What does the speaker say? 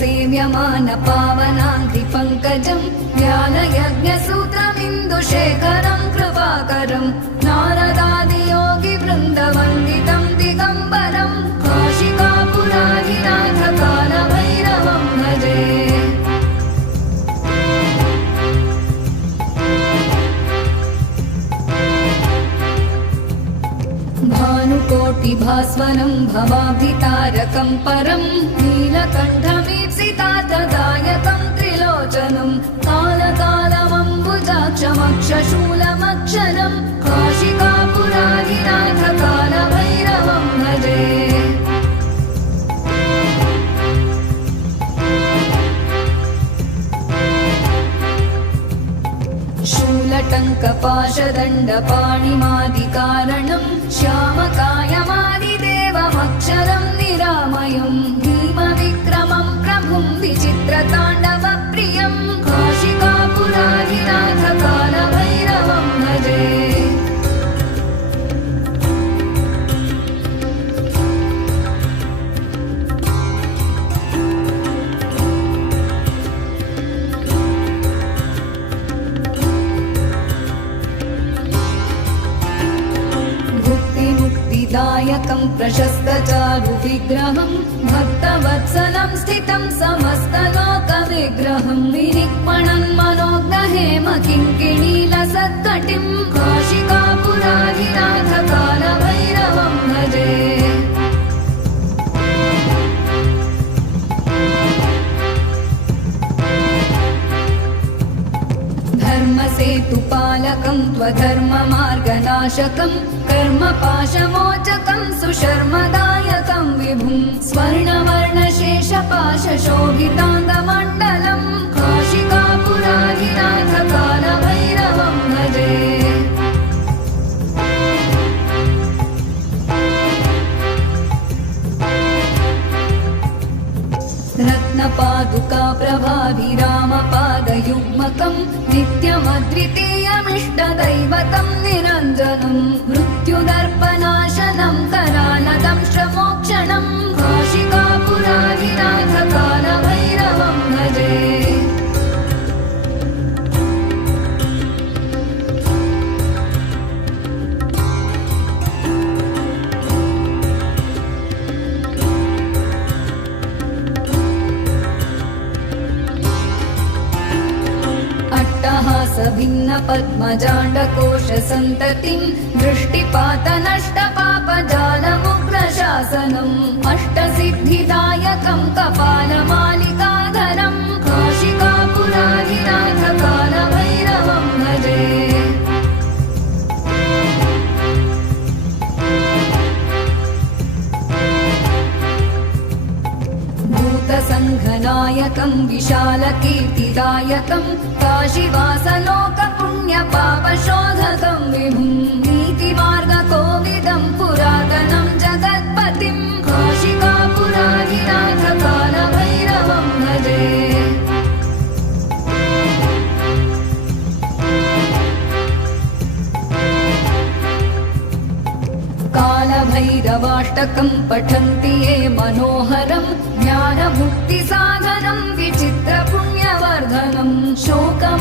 सेव्यमान पावनाङ्घ्रि पङ्कजं ज्ञानयज्ञसूत्रमिन्दुशेखरं कृपाकरं नारदादियोगि वृन्दवन्दितं दिगम्बरं काशिकापुराधिनाथ कालभैरवं भजे। भानुकोटिभास्वरं भवाब्धितारकं परं नीलकण्ठमीप्सितार्थदायकं त्रिलोचनं कालकालमम्बुजाक्षमक्षशूलमक्षरं काशिकापुराधिनाथ कालभैरवं भजे। शूलटङ्कपाशदण्डपाणिमादिकारणं श्यामकायमादिदेवमक्षरं निरामयं भीमविक्रमं प्रभुं विचित्रताण्डवप्रियं काशिकापुराधिनाथ कालभैरवं भजे। दायकं प्रशस्तचारुविग्रहं भक्तवत्सलं स्थितं समस्तलोकविग्रहं विनिक्मणं मनोज्ञहेम किङ्किणीलसत्कटिं काशिकापुराधिनाथ कालभैरवं भजे। धर्मसेतुपालकं त्वधर्ममार्गनाशकं कर्मपाशमोचकं सुशर्मदायकं विभुं स्वर्णवर्णशेषपाशशोभिताङ्गमण्डलं काशिकापुराधिनाथ कालभैरवं भजे। रत्नपादुका प्रभाभिरामपादयुग्मकं नित्यमद्वितीयमिष्टदैवतं निरञ्जनं मृत्युदर्पनाशनं करालदंष्ट्रमोक्षणं काशिकापुराधिनाथ कालभैरवं भजे। भिन्न पद्मजाण्डकोशसन्ततिं दृष्टिपातनष्टपापजालमुग्रशासनम् अष्टसिद्धिदायकं कपालमालिकाधरं काशिकापुराधिनाथ कालभैरवं भजे। भूतसङ्घनायकं विशालकीर्तिदायकं काशीवासलोकपुण्यपापशोधकं विभुं नीतिमार्गकोविदं पुरातनं जगत्पतिं काशिकापुराधिनाथ कालभैरवं भजे। कालभैरवाष्टकं पठन्ति ये मनोहरं ज्ञानमुक्तिसाधनं विचित्रपुण्यवर्धनं शोकं